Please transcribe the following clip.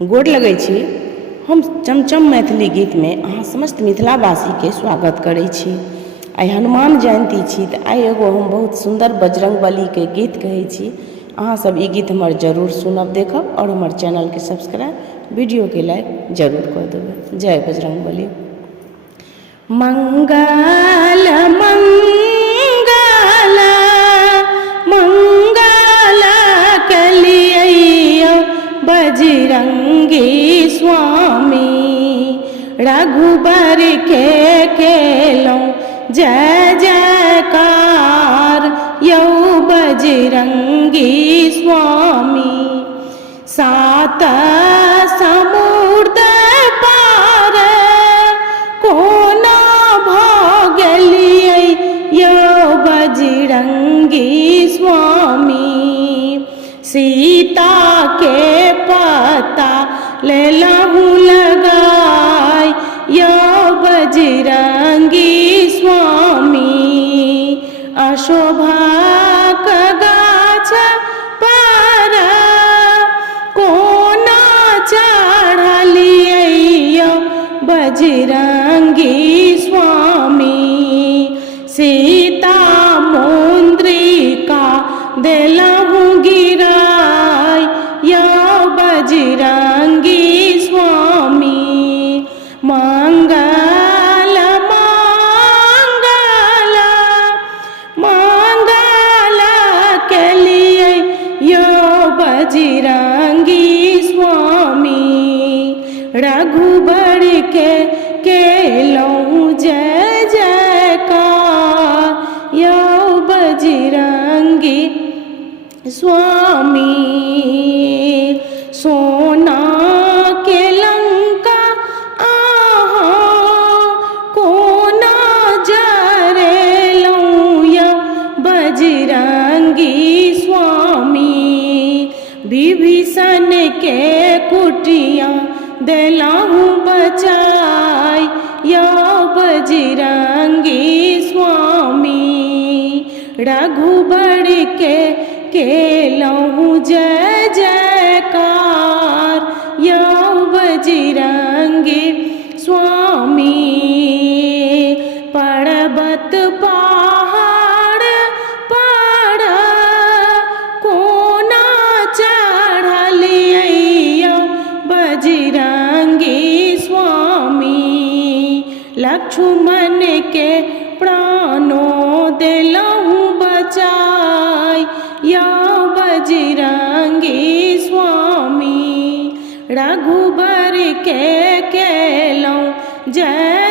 गोर लगै छी। हम चमचम मैथिली गीतमे अहाँ समस्त मिथिलावासीके स्वागत करै छी। आइ हनुमान जयन्ती छी तऽ आइ एगो हम बहुत सुन्दर बजरंगबलीके गीत कहै छी। अहाँ सब ई गीत हमर जरूर सुनब, देखब और हमर चैनलके सब्सक्राइब, वीडियोके लाइक जरूर कऽ देबै। जय बजरंगबली। मंगल मंगल मंगल कलियै बजरंगी स्वामी, रघुबर के केलहुँ जय जयकार यौ बजरंगी स्वामी। सात समुद्र पार कोना भऽ गेलियै यौ बजरंगी स्वामी। सीता के पता लेलहुँ लगाय यौ बजरंगी स्वामी। अशोभक गाछ पर कोना चढ़लियै यौ बजरंगी स्वामी। सीता मुद्रिका देलहुँ गिराय यौ बजरंगी स्वामी। मंगल मंगल मंगल केलियै यौ बजरंगी स्वामी, रघुबर के केलहुँ जय जयकार यौ बजरंगी स्वामी। सोना के लंका अहाँ कोना जरेलहुँ यौ बजरंगी स्वामी। विभीषण के कुटिया देलहुँ बचाय यौ बजरंगी स्वामी। रघुबर के केलहुँ जय जयकार यौ बजरंगी स्वामी। पर्वत पहाड़ पर कोना चढ़लियै यौ बजरंगी स्वामी। लक्ष्मण के प्राणो देलहुँ बचाय यौ बजरंगी स्वामी। रघुबर के केलहुँ जय